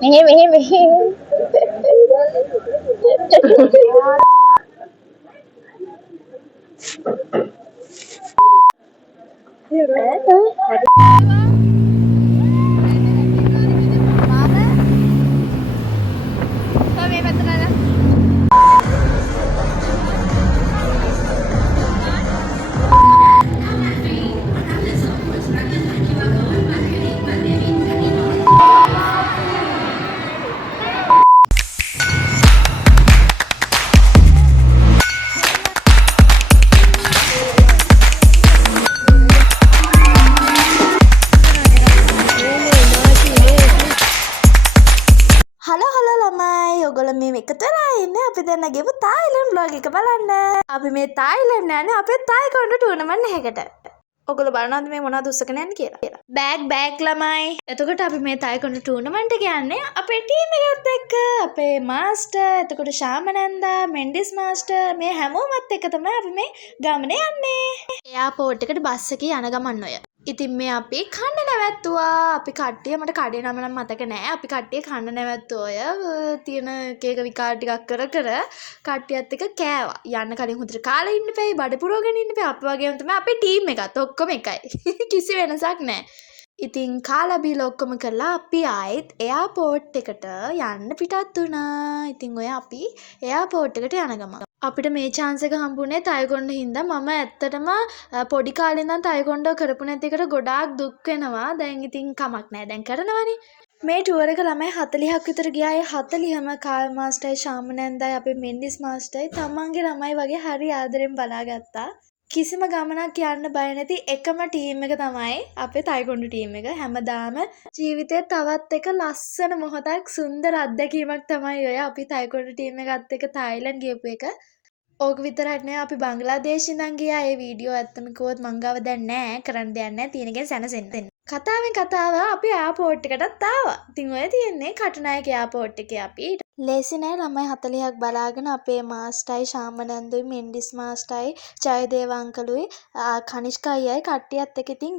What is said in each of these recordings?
මෙහෙ මෙහෙ මෙහෙ හලෝ ළමයි ඔයගොල්ලෝ මේ එකතු වෙලා ඉන්නේ අපි දැන් ගෙවු තායිලන්ඩ් බ්ලොග් එක බලන්න. අපි මේ තායිලන්ඩ් යන්නේ අපේ තායිකොන්ඩු ටූර්නමන්ට් එකකට. ඔයගොල්ලෝ බලනවාද මේ මොනවද උස්සගෙන යන්නේ කියලා? බෑග් ළමයි. එතකොට අපි මේ තායිකොන්ඩු ටූර්නමන්ට් එක යන්නේ අපේ ටීම් එකත් එක්ක. අපේ මාස්ටර්, එතකොට ශාමනන්දා, මෙන්ඩිස් මාස්ටර් මේ හැමෝමත් එක්ක තමයි අපි මේ ගමනේ යන්නේ. එයාපෝට් එකට බස් එකේ යන ගමන් ඔය. ඉතින් මේ අපි කන්න නැවැත්තුවා. අපි කට්ටිය මට කඩේ නම නම් මතක නෑ. අපි කට්ටිය කන්න නැවැත්තුවා. ඔය තියෙන කේක විකාර ටිකක් කර කට්ටියත් එක්ක කෑවා. යන්න කලින් හොඳට කාලා ඉන්න බෑ. බඩ පුරවගෙන ඉන්න බෑ. අපි වගේම තමයි අපේ ටීම් එකත් ඔක්කොම එකයි. කිසි වෙනසක් නෑ. ඉතින් කාලා බීලා ඔක්කොම කරලා අපි ආයෙත් එයාපෝට් එකට යන්න පිටත් වුණා. ඉතින් ඔය අපි එයාපෝට් එකට යන ගමන් අපිට මේ chance එක හම්බුනේ තායිකොන්ඩෝ හින්දා. මම ඇත්තටම පොඩි කාලේ ඉඳන් තායිකොන්ඩෝ කරපු නැති එකට ගොඩාක් දුක් වෙනවා. දැන් ඉතින් කමක් නැහැ. දැන් කරනවනේ. මේ ටුවර් එක ළමයි 40ක් විතර ගියා. ඒ 40ම කාල් මාස්ටර්යි ශාමනන්දයි අපේ මෙන්ඩිස් මාස්ටර්යි තමන්ගේ ළමයි වගේ හරි ආදරෙන් බලාගත්තා. කිසිම ගමනක් යන්න බය නැති එකම ටීම් එක තමයි අපේ තායිකොන්ඩු ටීම් එක. හැමදාම ජීවිතේ තවත් එක ලස්සන මොහොතක් සුන්දර අත්දැකීමක් තමයි ඔය අපි තායිකොන්ඩු ටීම් එකත් එක්ක තායිලන්ඩ් ගියපු එක. ඕක විතරක් නෑ අපි බංග්ලාදේශ ඉඳන් ගියා. ඒ වීඩියෝ ඇත්තම කිව්වොත් මං ගාව දැන් නෑ. කරන්න දෙයක් නෑ. තියෙන එකෙන් සැනසෙන්න. කතාවෙන් කතාව අපි එයාපෝට් එකටත් ආවා. ඉතින් ඔය තියෙන්නේ කටුනායක එයාපෝට් එකේ අපි. ලේසි නෑ ළමයි 40ක් බලාගෙන අපේ මාස්ටර්යි ශාමනන්දුයි මෙන්ඩිස් මාස්ටර්යි ජයදේව අංකලුයි කනිෂ්ක අයියයි කට්ටියත් එක්ක ඉතින්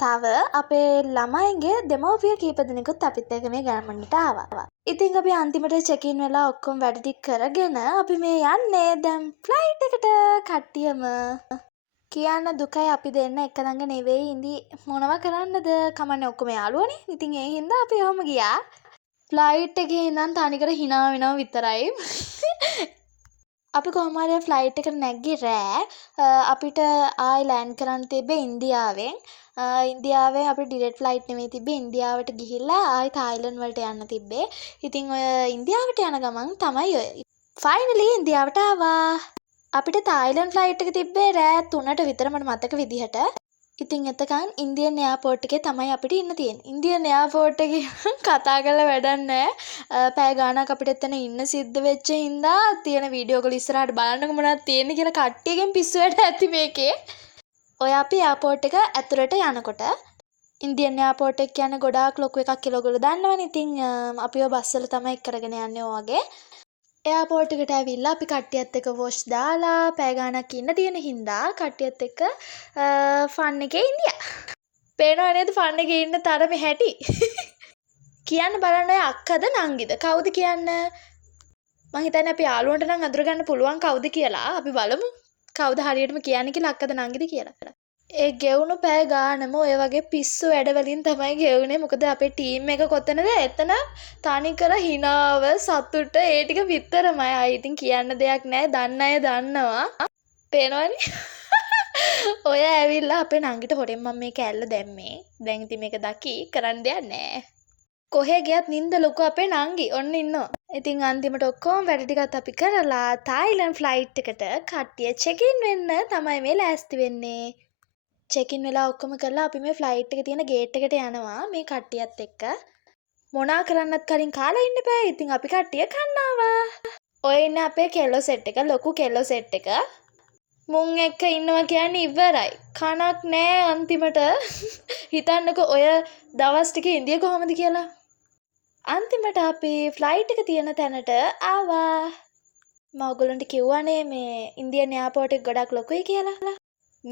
තව අපේ ළමයිගේ දෙමව්පිය කීප දෙනෙකුත් අපිත් එක්ක මේ ගමනට ආවා. ඉතින් අපි අන්තිමට චෙක් ඉන් වෙලා ඔක්කොම වැඩ ටික කරගෙන අපි මේ යන්නේ දැන් ෆ්ලයිට් එකට කට්ටියම. කියන්න දුකයි අපි දෙන්න එක ළඟ නෙවෙයි ඉඳි මොනවා කරන්නද කමන්නේ ඔක්කොම යාළුවනේ. ඉතින් ඒ හින්දා අපි ඔහොම ගියා. ෆ්ලයිට් එකේ ඉඳන් තනිකර hina වෙනවා විතරයි. අපි කොහොම හරි ෆ්ලයිට් එකට නැග්ගේ රෑ. අපිට ආයි ලෑන්ඩ් කරන්න තිබ්බේ ඉන්දියාවෙන්. ඉන්දියාවෙන් අපිට ඩිරෙක්ට් ෆ්ලයිට් නෙමෙයි තිබ්බේ. ඉන්දියාවට ගිහිල්ලා ආයි තායිලන්ඩ් වලට යන්න තිබ්බේ. ඉතින් ඔය ඉන්දියාවට යන ගමන් තමයි ඔය ෆයිනලි ඉන්දියාවට ආවා. අපිට තායිලන්ඩ් ෆ්ලයිට් එක තිබ්බේ රෑ 3ට විතර මට මතක විදිහට. ඉතින් එතකන් ඉන්දියන් එයාපෝට් එකේ තමයි අපිට ඉන්න තියෙන්නේ. ඉන්දියන් එයාපෝට් එකේ කතා කරලා වැඩක් නැහැ. පැය ගාණක් අපිට එතන ඉන්න සිද්ධ වෙච්ච හින්දා තියෙන වීඩියෝ වල ඉස්සරහට බලන්නකො මොනවද තියෙන්නේ කියලා කට්ටියගෙන් පිස්සු වැඩ ඇති මේකේ. ඔය අපි එයාපෝට් එක ඇතුළට යනකොට ඉන්දියන් එයාපෝට් එක කියන්නේ ගොඩාක් ලොකු එකක් කියලා ඔයගොල්ලෝ දන්නවනේ. ඉතින් අපිව බස් වල තමයි කරගෙන යන්නේ ඔය වගේ. එයාපෝට් එකට ඇවිල්ලා අපි කට්ටියත් එක්ක වොෂ් දාලා පැය ගාණක් ඉන්න තියෙන හින්දා කට්ටියත් එක්ක ෆන් එකේ ඉඳියා. පේනව නේද ෆන් එකේ ඉන්න තරමේ හැටි? කියන්න බලන්න ඔය අක්කද නංගිද? කවුද කියන්න? මං හිතන්නේ අපි යාළුවන්ට නම් අඳුර ගන්න පුළුවන් කවුද කියලා. අපි බලමු. කවුද හරියටම කියන්නේ කියලා අක්කද නංගිද කියලා. ඒ ගෙවුණු පැය ගානම ඔය වගේ පිස්සු වැඩවලින් තමයි ගෙවුනේ. මොකද අපේ ටීම් එක කොතනද? එතන තනිකර හිනාව සතුට ඒ ටික විතරමයි. ආයි ඉතින් කියන්න දෙයක් නැහැ. දන්න අය දන්නවා. පේනවනේ. ඔය ඇවිල්ලා අපේ නංගිට හොරෙන් මම මේ කෑල්ල දැම්මේ. දැන් ඉතින් මේක දකි කරන්න දෙයක් නැහැ. කොහේ ගියත් නින්ද ලොකු අපේ නංගි ඔන්න ඉන්නවා. ඉතින් අන්තිමට ඔක්කොම වැඩ ටිකත් අපි කරලා තායිලන්ඩ් ෆ්ලයිට් එකට කට්ටිය චෙක් ඉන් වෙන්න තමයි මේ ලෑස්ති වෙන්නේ. චෙක් ඉන් වෙලා ඔක්කොම කරලා අපි මේ ෆ්ලයිට් එකේ තියෙන ගේට් එකට යනවා මේ කට්ටියත් එක්ක. මොනා කරන්නත් කලින් කාලා ඉන්න බෑ. ඉතින් අපි කට්ටිය කන්න ආවා. ඔය ඉන්නේ අපේ කෙල්ලෝ සෙට් එක, ලොකු කෙල්ලෝ සෙට් එක. මුන් එක්ක ඉන්නවා කියන්නේ ඉවරයි. කනක් නෑ අන්තිමට. හිතන්නකෝ ඔය දවස් ටික ඉන්දිය කොහමද කියලා. අන්තිමට අපි ෆ්ලයිට් එක තියෙන තැනට ආවා. මම ඔයගොල්ලන්ට කිව්වනේ මේ ඉන්දියන් එයාපෝට් එක ගොඩක් ලොකුයි කියලා.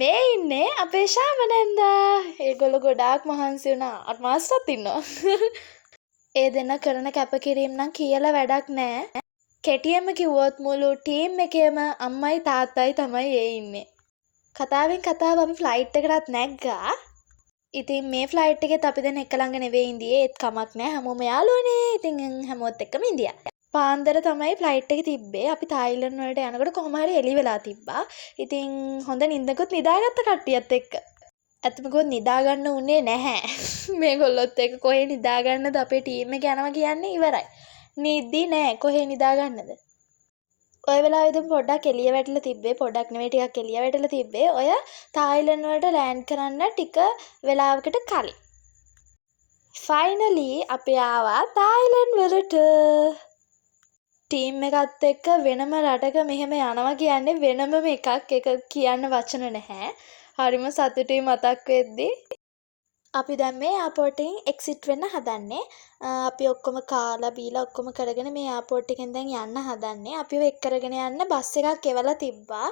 මේ ඉන්නේ අපේ ශාමනන්දා. ඒගොල්ලෝ ගොඩාක් මහන්සි වුණා. අත් මාස්ටර්ත් ඉන්නවා. ඒ දෙන්න කරන කැපකිරීම නම් කියලා වැඩක් නෑ. කෙටියෙන්ම කිව්වොත් මුළු ටීම් එකේම අම්මයි තාත්තයි තමයි ඒ ඉන්නේ. කතාවෙන් කතාව අපි ෆ්ලයිට් එකටත් නැග්ගා. ඉතින් මේ ෆ්ලයිට් එකෙත් අපි දැන් එක ළඟ නෙවෙයි ඉඳියේ. ඒත් කමක් නෑ. හැමෝම යාළුවනේ. ඉතින් හැමෝත් එක්කම ඉඳියා. පාන්දර තමයි ෆ්ලයිට් එක තිබ්බේ. අපි තායිලන්ඩ් වලට යනකොට කොහොම හරි එළි වෙලා තිබ්බා. ඉතින් හොඳ නිින්දකුත් නිදාගත්ත කට්ටියත් එක්ක. ඇත්තමකොත් නිදාගන්න උනේ නැහැ. මේගොල්ලොත් එක්ක කොහේ නිදාගන්නද අපේ ටීම් එක යනවා කියන්නේ ඉවරයි. නිදි නෑ කොහේ නිදාගන්නද? ඔය වෙලාවෙදී පොඩ්ඩක් එළිය වැටලා තිබ්බේ. පොඩ්ඩක් නෙවෙයි ටිකක් එළිය වැටලා තිබ්බේ. ඔය තායිලන්ඩ් වලට ලෑන්ඩ් කරන්න ටික වෙලාවකට කලින්. ෆයිනලි අපි ආවා තායිලන්ඩ් වලට. ටීම් එකත් එක්ක වෙනම රටක මෙහෙම යනවා කියන්නේ වෙනම එකක්. ඒක කියන්න වචන නැහැ. හරිම සතුටුයි මතක් වෙද්දි. අපි දැන් මේ එයාපෝට් එකෙන් එක්සිට් වෙන්න හදන්නේ. අපි ඔක්කොම කාලා බීලා ඔක්කොම කරගෙන මේ එයාපෝට් එකෙන් දැන් යන්න හදන්නේ. අපිව එක් කරගෙන යන්න බස් එකක් එවලා තිබ්බා.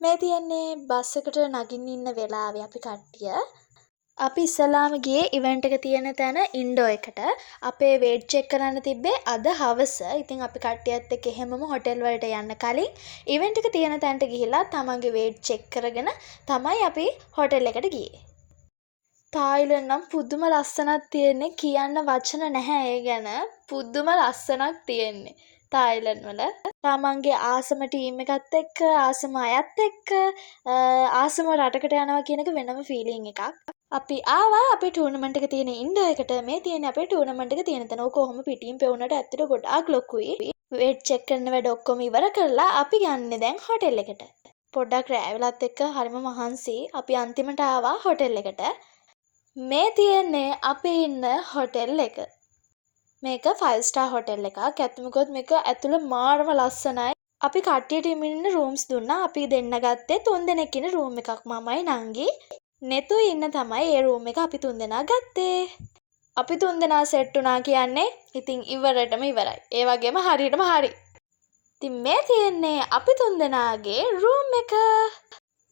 මේ තියන්නේ බස් එකට නගින්න ඉන්න වෙලාවේ අපි කට්ටිය. අපි ඉස්සලාම ගියේ ඉවෙන්ට් එක තියෙන තැන ඉන්ඩෝ එකට. අපේ වේට් චෙක් කරන්න තිබ්බේ අද හවස. ඉතින් අපි කට්ටියත් එක්ක එහෙමම හොටෙල් වලට යන්න කලින් ඉවෙන්ට් එක තියෙන තැනට ගිහිල්ලා තමන්ගේ වේට් චෙක් කරගෙන තමයි අපි හොටෙල් එකට ගියේ. තායිලන්ඩ් නම් පුදුම ලස්සනක් තියෙන්නේ. කියන්න වචන නැහැ ඒ ගැන. පුදුම ලස්සනක් තියෙන්නේ තායිලන්ඩ් වල. තමන්ගේ ආසම ටීම් එකත් එක්ක ආසම අයත් එක්ක ආසම රටකට යනවා කියන එක වෙනම ෆීලිං එකක්. අපි ආවා අපේ ටූර්නමන්ට් එක තියෙන ඉන්ඩෝ එකට. මේ තියෙන අපේ ටූර්නමන්ට් එක තියෙන තැන. ඕක කොහොම පිටින් පෙවුනට ඇත්තට ගොඩාක් ලොකුයි. වේට් චෙක් කරන වැඩ ඔක්කොම ඉවර කරලා අපි යන්නේ දැන් හොටෙල් එකට. පොඩ්ඩක් රෑ වෙලත් එක්ක හරිම මහන්සි. අපි අන්තිමට ආවා හොටෙල් එකට. මේ තියෙන්නේ අපි ඉන්න හොටෙල් එක. මේක 5 star හොටෙල් එකක්. ඇත්තමකොත් මේක ඇතුළ මාරම ලස්සනයි. අපි කට්ටියට ඉන්න රූම්ස් දුන්නා. අපි දෙන්න ගත්තේ 3 දෙනෙක් ඉන්න රූම් එකක්. මමයි නංගි නෙතුයි ඉන්න තමයි ඒ රූම් එක අපි 3 දෙනා ගත්තේ. අපි 3 දෙනා සෙට් වුණා කියන්නේ ඉතින් ඉවරටම ඉවරයි. ඒ වගේම හරියටම හරි. ඉතින් මේ තියෙන්නේ අපි 3 දෙනාගේ රූම් එක.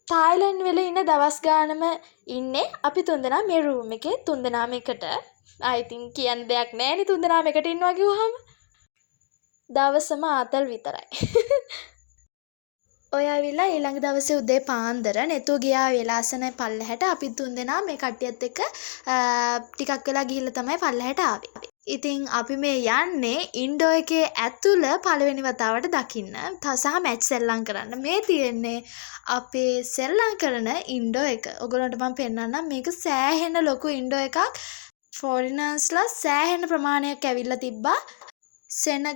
තායිලන්ඩ් වල ඉන්න දවස් ගානම ඉන්නේ අපි 3 දෙනා මේ රූම් එකේ 3 දෙනාම එකට. ඉතින් කියන්න දෙයක් නැහැ නේ 3 දෙනාම එකට ඉන්නවා කිව්වහම. දවසම ආතල් විතරයි. ඔය ඇවිල්ලා ඊළඟ දවසේ උදේ පාන්දර නෙතු ගියා වෙලාසන පල්ලෙහාට. අපි 3 දෙනා මේ කට්ටියත් එක්ක ටිකක් වෙලා ගිහිල්ලා තමයි පල්ලෙහාට ආවේ. ඉතින් අපි මේ යන්නේ ඉන්ඩෝ එකේ ඇතුළ පළවෙනි වතාවට දකින්න සහ මැච් සෙල්ලම් කරන්න. මේ තියෙන්නේ අපේ සෙල්ලම් කරන ඉන්ඩෝ එක. ඔයගොල්ලන්ට මම පෙන්නන්නම්. මේක සෑහෙන ලොකු ඉන්ඩෝ එකක්. ෆොරිනර්ස්ලා සෑහෙන ප්‍රමාණයක් ඇවිල්ලා තිබ්බා. සෙනග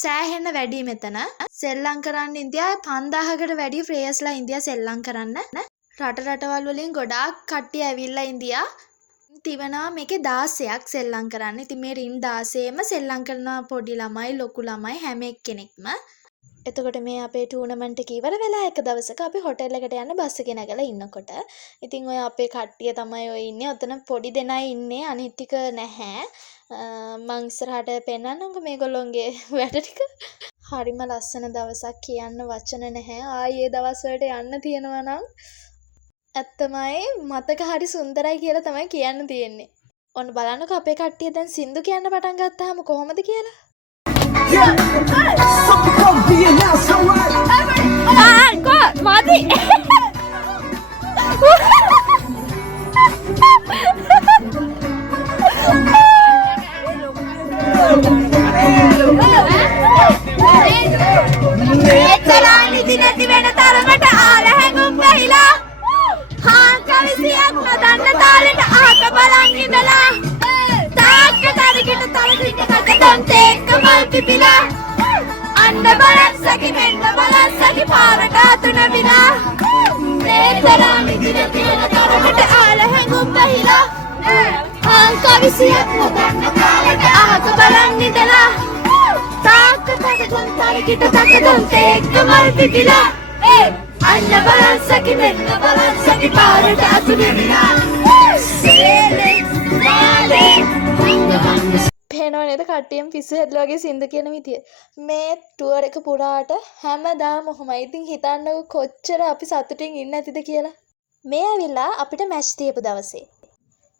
සෑහෙන වැඩි මෙතන. සෙල්ලම් කරන්න ඉන්දියාවේ 5000කට වැඩි ෆ්‍රේයර්ස්ලා ඉන්දියා සෙල්ලම් කරන්න. රටවල් වලින් ගොඩාක් කට්ටිය ඇවිල්ලා ඉන්දියා. තිබෙනවා මේකේ 16ක් සෙල්ලම් කරන්න. ඉතින් මේ රින් 16ෙම සෙල්ලම් කරන පොඩි ළමයි ලොකු ළමයි හැම එක්කෙනෙක්ම. එතකොට මේ අපේ ටූර්නමන්ට් එක ඉවර වෙලා එක දවසක අපි හොටෙල් එකට යන්න බස් එකේ නැගලා ඉන්නකොට ඉතින් ඔය අපේ කට්ටිය තමයි ඔය ඉන්නේ. ඔතන පොඩි දෙනයි ඉන්නේ. අනිත් ටික නැහැ. මං ඉස්සරහට පෙන්නන්නම්කෝ මේගොල්ලොන්ගේ වැඩ ටික. හරිම ලස්සන දවසක් කියන්න වචන නැහැ. ආයේ දවස් වලට යන්න තියෙනවා නම් ඇත්තමයි මතක හරි සුන්දරයි කියලා තමයි කියන්න තියෙන්නේ. ඔන්න බලන්නකෝ අපේ කට්ටිය දැන් සින්දු කියන්න පටන් ගත්තාම කොහොමද කියලා. මදි. එතරම් ඉදි නැති වෙන තරමට ආල හැඟුම් ගහිලා හාංකවිසියක් නොදන්න තාලෙට අහක බලන් ඉඳලා තාක්ක තරකිට තලකිට කටතොන් තේක්ක මල් පිපිලා අන්න බලන් සකි මෙන්න බලන් සකි පාරට අතුන විලා එතරම් ඉදි නැති වෙන තරමට ආල හැඟුම් ගහිලා හාංකවිසියක් නොදන්න තාලෙට අහක බලන් ඉඳලා තාක්ක තරකිට තලකිට තේක්ක මල් පිපිලා අන්න බලන් සකි මෙන්න බලන් සකි පාරට අතුන විලා පේනව නේද කට්ටියම පිස්සු හැදලා වගේ සින්දු කියන විදිය. මේ ටුවර් එක පුරාට හැමදාම ඔහොමයි. ඉතින් හිතන්නකො කොච්චර අපි සතුටින් ඉන්න ඇතිද කියලා. මේ ඇවිල්ලා අපිට මැච් තියපු දවසේ.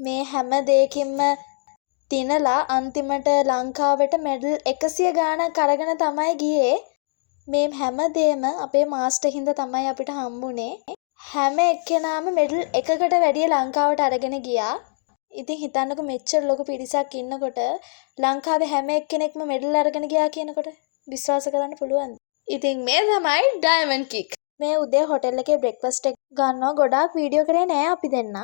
මේ හැම දෙයකින්ම දිනලා අන්තිමට ලංකාවට මෙඩල් 100 ගාණක් අරගෙන තමයි ගියේ. මේ හැම දෙයම අපේ මාස්ටර් හින්දා තමයි අපිට හම්බුනේ. හැම එක්කෙනාම මෙඩල් එකකට වැඩිය ලංකාවට අරගෙන ගියා. ඉතින් හිතන්නකො මෙච්චර ලොකු පිරිසක් ඉන්නකොට ලංකාවේ හැම එක්කෙනෙක්ම මෙඩල් අරගෙන ගියා කියනකොට විශ්වාස කරන්න පුළුවන්ද? ඉතින් මේ තමයි ඩයමන්ඩ් කික්. මේ උදේ හොටෙල් එකේ බ්‍රෙක්ෆාස්ට් එක ගන්නවා. ගොඩාක් වීඩියෝ කරේ නෑ අපි දෙන්න.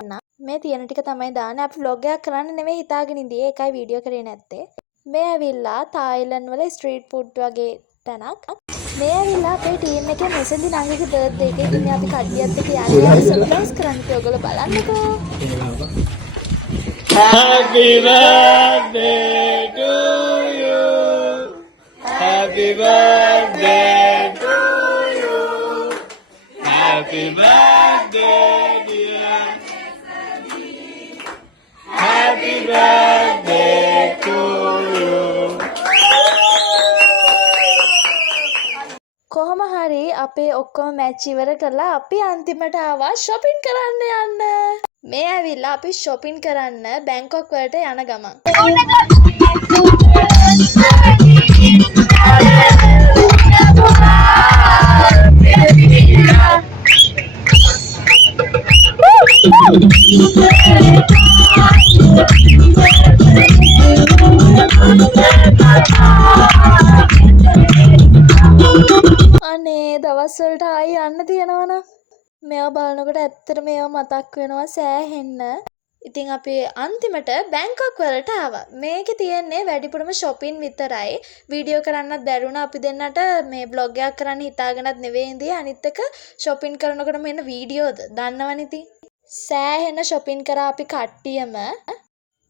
මේ තියෙන ටික තමයි දාන්නේ. අපි vlog එකක් කරන්න නෙමෙයි හිතාගෙන ඉඳියේ. ඒකයි වීඩියෝ කරේ නැත්තේ. මේ ඇවිල්ලා තායිලන්ඩ් වල ස්ට්‍රීට් ෆුඩ් වගේ තැනක්. මේ ඇවිල්ලා අපේ ටීම් එකේ මෙසෙන්දි නංගිගේ බර්ත්ඩේ එක. ඉතින් අපි කඩියත් එක්ක යන්නේ සර්ප්‍රයිස් කරන්න. ඔයගොල්ලෝ බලන්නකෝ. Happy birthday to you. Happy birthday to you. Happy birthday, dear. Happy birthday to you. කොහොම හරි අපේ ඔක්කොම මැච් ඉවර කරලා අපි අන්තිමට ආවා shopping කරන්න යන්න. මේ ඇවිල්ලා අපි shopping කරන්න බැංකොක් වලට යන ගමන්. අනේ දවස් වලට ආයි යන්න තියෙනවනම් මේවා බලනකොට ඇත්තටම මේවා මතක් වෙනවා සෑහෙන්න. ඉතින් අපි අන්තිමට බැංකොක් වලට ආවා. මේකේ තියෙන්නේ වැඩිපුරම shopping විතරයි. වීඩියෝ කරන්නත් බැරුණා අපි දෙන්නට. මේ vlog එකක් කරන්න හිතාගෙනත් නෙවෙයි ඉඳී. අනිත් එක shopping කරනකොට මෙන්න වීඩියෝද දන්නවනේ ඉතින්. සෑහෙන shopping කරා අපි කට්ටියම.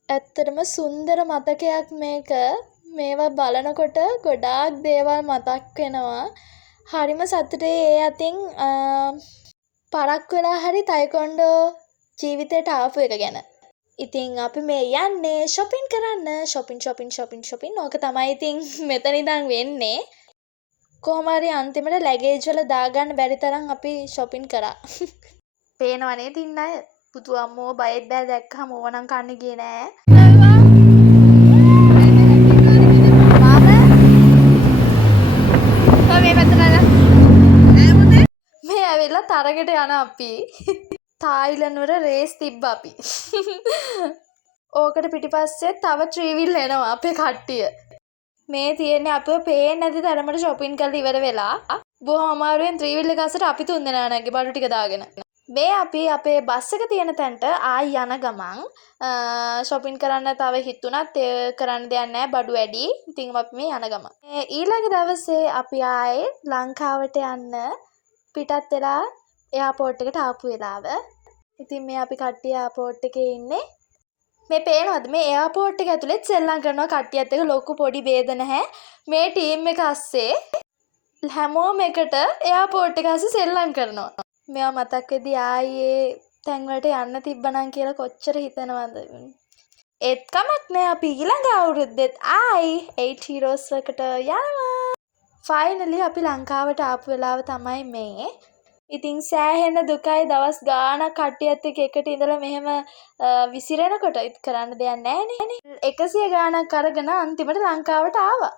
ඇත්තටම සුන්දර මතකයක් මේක. මේවා බලනකොට ගොඩාක් දේවල් මතක් වෙනවා. හරිම සතුටේ ඒ අතින් පරක් වෙලා හරි ටයිකොන්ඩෝ ජීවිතයට ආපු එක ගැන. ඉතින් අපි මේ යන්නේ shopping කරන්න. shopping. ඕක තමයි ඉතින් මෙතන ඉඳන් වෙන්නේ. කොහොම හරි අන්තිමට ලැගේජ් වල දාගන්න බැරි තරම් අපි shopping කරා. පේනවනේ තින්න අය. පුතු අම්මෝ බයෙත් බෑ දැක්කම ඕව නම් කන්න ගියේ නෑ. මේ ඇවිල්ලා තරගට යන අපි තායිලන්ඩ් වල රේස් තිබ්බ අපි. ඕකට පිටිපස්සේ තව ට්‍රීවිල් එනවා අපේ කට්ටිය. මේ තියෙන්නේ අපිව පේන්නේ නැති තරමට shopping කරලා ඉවර වෙලා. බොහොම අමාරුවෙන් ට්‍රීවිල් එක අස්සට අපි තුන් දෙනා නැග්ගේ බඩු ටික දාගෙන. මේ අපි අපේ බස් එක තියෙන තැනට ආයි යන ගමන් shopping කරන්න තව හිතුණත් කරන්න දෙයක් නැහැ බඩු වැඩි. ඉතින් අපි මේ යන ගමන්. ඊළඟ දවසේ අපි ආයේ ලංකාවට යන්න පිටත් වෙලා එයාපෝට් එකට ආපු වෙලාව. ඉතින් මේ අපි කට්ටිය එයාපෝට් එකේ ඉන්නේ. මේ පේනවද මේ එයාපෝට් එක ඇතුලේ සෙල්ලම් කරනවා කට්ටියත් එක්ක ලොකු පොඩි ભેද නැහැ. මේ ටීම් එක අස්සේ හැමෝම එකට එයාපෝට් එක අස්සේ සෙල්ලම් කරනවා. මේවා මතක් වෙදී ආයේ තැන් වලට යන්න තිබ්බනම් කියලා කොච්චර හිතනවද? ඒත් කමක් නෑ අපි ඊළඟ අවුරුද්දෙත් ආයි 8 heroes එකට යනවා. ෆයිනලි අපි ලංකාවට ආපු වෙලාව තමයි මේ. ඉතින් සෑහෙන දුකයි දවස් ගාණක් කට්ටියත් එක්ක එකට ඉඳලා මෙහෙම විසිරෙනකොට කරන්න දෙයක් නැහැ නේ. 100 ගාණක් අරගෙන අන්තිමට ලංකාවට ආවා.